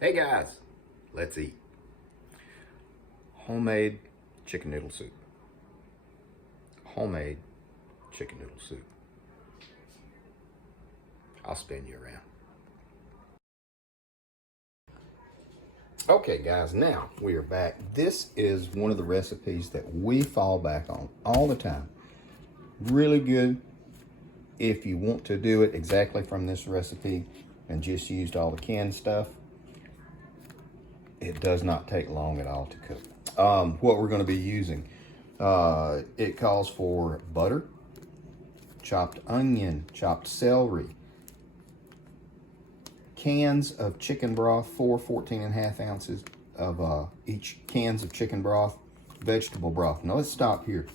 Hey guys, let's eat. Homemade chicken noodle soup. Homemade chicken noodle soup. I'll spin you around. Okay guys, now we are back. This is one of the recipes that we fall back on all the time. Really good if you want to do it exactly from this recipe and just used all the canned stuff. It does not take long at all to cook. What we're going to be using, it calls for butter, chopped onion, chopped celery, cans of chicken broth, 14.5 ounces of each cans of chicken broth, vegetable broth. Now let's stop here.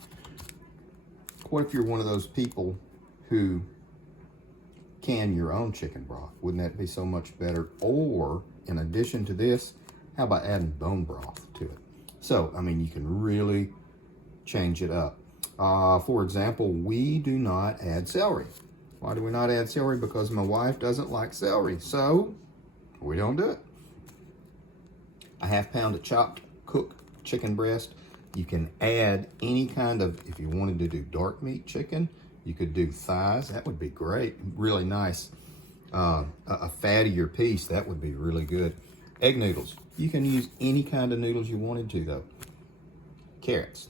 What if you're one of those people who can your own chicken broth? Wouldn't that be so much better? Or in addition to this, how about adding bone broth to it? So, I mean, you can really change it up. For example, we do not add celery. Why do we not add celery? Because my wife doesn't like celery, so we don't do it. A half pound of chopped cooked chicken breast. You can add any kind of, if you wanted to do dark meat chicken, you could do thighs. That would be great, really nice. A fattier piece, that would be really good. Egg noodles. You can use any kind of noodles you wanted to though. Carrots.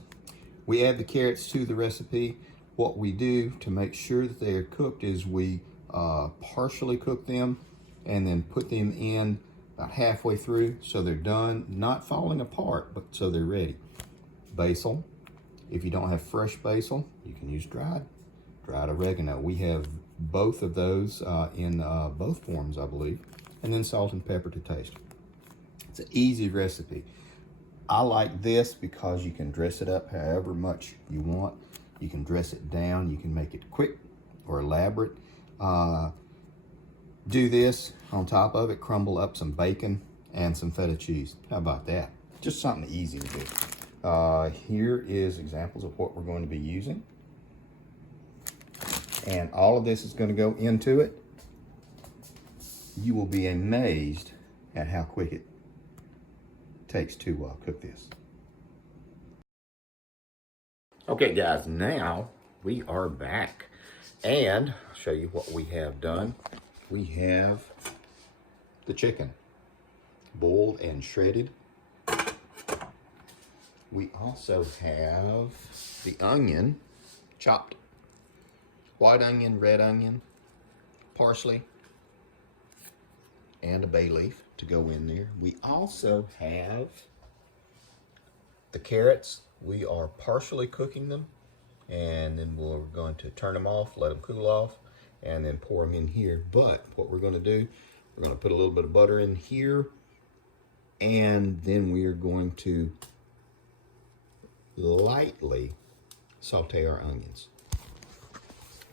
We add the carrots to the recipe. What we do to make sure that they are cooked is we partially cook them and then put them in about halfway through so they're done, not falling apart, but so they're ready. Basil. If you don't have fresh basil, you can use dried oregano. We have both of those in both forms, I believe. And then salt and pepper to taste. It's an easy recipe. I like this because you can dress it up however much you want. You can dress it down. You can make it quick or elaborate. Do this on top of it, crumble up some bacon and some feta cheese. How about that? Just something easy to do. Here is examples of what we're going to be using. And all of this is going to go into it. You will be amazed at how quick it takes to cook this. Okay guys, now we are back and I'll show you what we have done. We have the chicken boiled and shredded. We also have the onion chopped. White onion, red onion, parsley, and a bay leaf to go in there. We also have the carrots. We are partially cooking them, and then we're going to turn them off, let them cool off, and then pour them in here. But what we're going to do, we're going to put a little bit of butter in here, and then we are going to lightly saute our onions.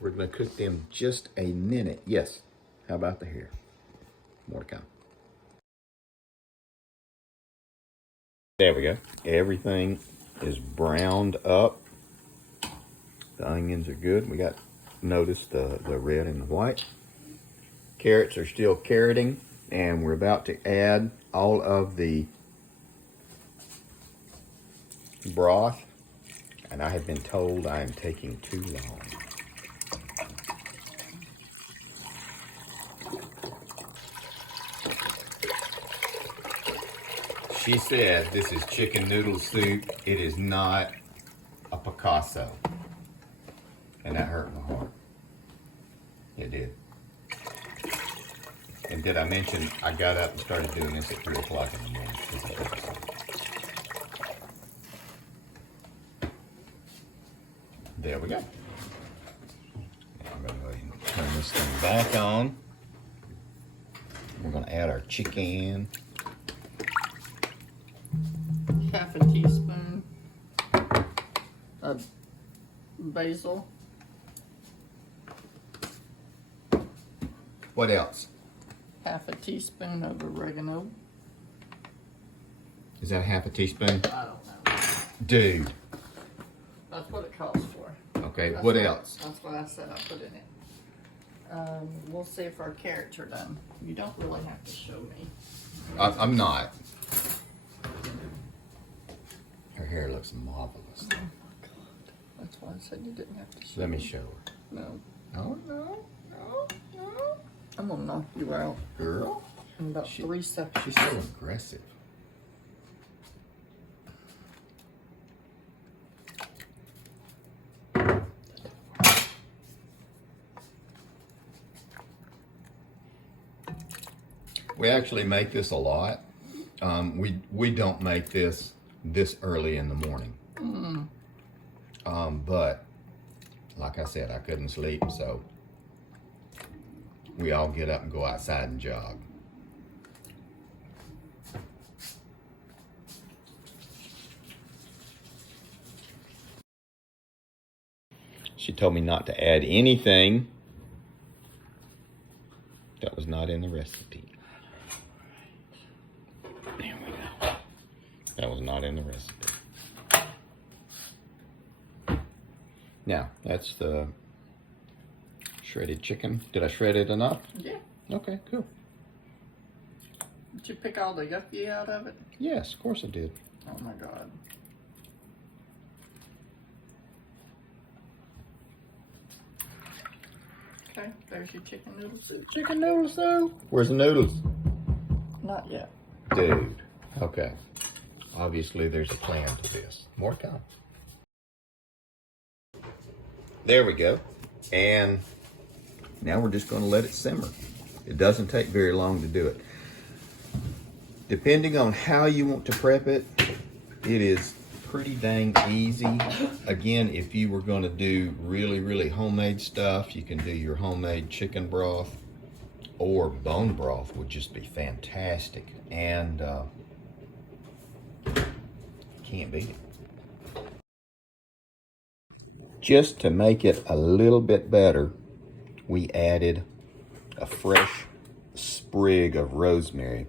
We're going to cook them just a minute. Yes, how about the hair? More to come. There we go. Everything is browned up. The onions are good. We got, notice the red and the white. Carrots are still carroting, and we're about to add all of the broth. And I have been told I am taking too long. She said this is chicken noodle soup. It is not a Picasso. And that hurt my heart. It did. And did I mention I got up and started doing this at 3 o'clock in the morning? There we go. Now I'm going to go ahead and turn this thing back on. We're going to add our chicken. Half a teaspoon of basil. What else? Half a teaspoon of oregano. Is that half a teaspoon? I don't know. Dude. That's what it calls for. Okay, what else? That's what I said I put in it. We'll see if our carrots are done. You don't really have to show me. I'm not. Her hair looks marvelous. Oh my God. That's why I said you didn't have to show Let me show her. No. No. I'm gonna knock you out Girl, in about 3 seconds. she's so aggressive. We actually make this a lot. We don't make this early in the morning. But like I said, I couldn't sleep, so we all get up and go outside and jog. She told me not to add anything that was not in the recipe. There we go. That was not in the recipe. Now, that's the shredded chicken. Did I shred it enough? Yeah. Okay, cool. Did you pick all the yucky out of it? Yes, of course I did. Oh my God. Okay, there's your chicken noodle soup. Chicken noodle soup. Where's the noodles? Not yet. Dude. Okay. Obviously, there's a plan to this. More to come. There we go. And now we're just going to let it simmer. It doesn't take very long to do it. Depending on how you want to prep it, it is pretty dang easy. Again, if you were going to do really, really homemade stuff, you can do your homemade chicken broth, or bone broth would just be fantastic. And can't beat it. Just to make it a little bit better, we added a fresh sprig of rosemary.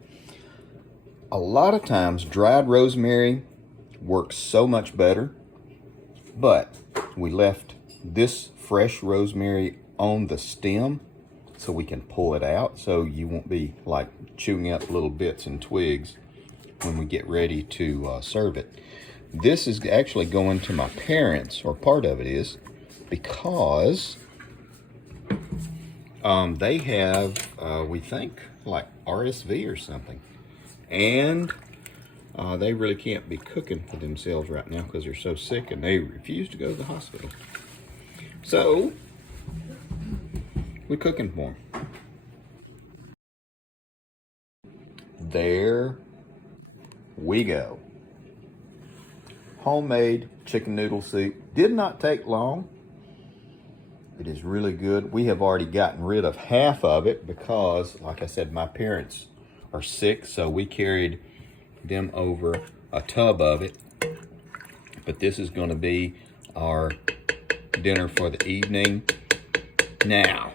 A lot of times dried rosemary works so much better, but we left this fresh rosemary on the stem so we can pull it out, so you won't be like chewing up little bits and twigs when we get ready to serve it. This is actually going to my parents, or part of it is, because they have, we think, like RSV or something. And they really can't be cooking for themselves right now because they're so sick, and they refuse to go to the hospital. So we're cooking for them. There we go. Homemade chicken noodle soup. Did not take long. It is really good. We have already gotten rid of half of it because, like I said, my parents are sick, so we carried them over a tub of it. But this is going to be our dinner for the evening. Now,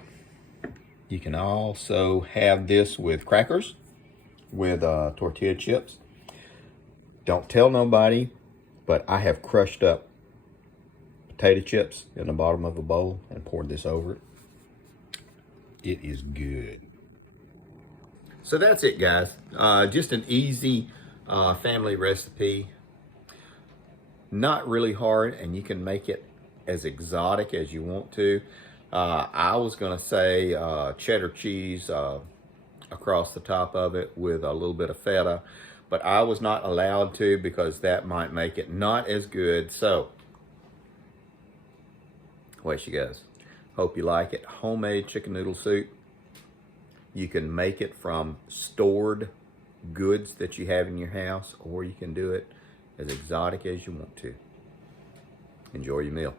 you can also have this with crackers, with tortilla chips. Don't tell nobody, but I have crushed up potato chips in the bottom of a bowl and poured this over it. It is good. So that's it, guys. Just an easy family recipe. Not really hard, and you can make it as exotic as you want to. I was gonna say cheddar cheese across the top of it with a little bit of feta, but I was not allowed to because that might make it not as good. So, away she goes. Hope you like it. Homemade chicken noodle soup. You can make it from stored goods that you have in your house, or you can do it as exotic as you want to. Enjoy your meal.